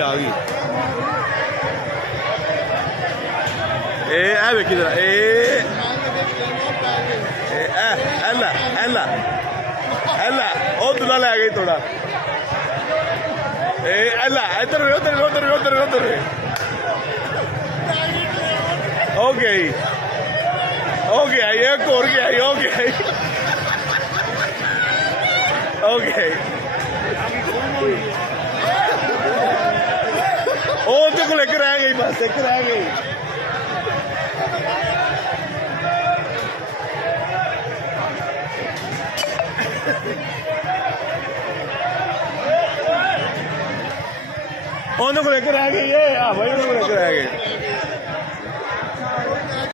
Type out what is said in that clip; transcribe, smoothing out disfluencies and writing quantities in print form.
आ गई ए वेखी जरा एला एला एला ओ दूल्हा लै गई थोड़ा एला इधर उधर उधर उधर उधर हो गया एक और गया हो गया हो गया ਉਹਦੇ ਕੋਲ ਇੱਕ ਰਹਿ ਗਈ ਬਸ ਇੱਕ ਰਹਿ ਗਈ ਉਹਦੇ ਕੋਲ ਇੱਕ ਰਹਿ ਗਈ ਏ ਆ ਭਾਈ ਉਹਦੇ ਕੋਲ ਇੱਕ ਰਹਿ ਗਈ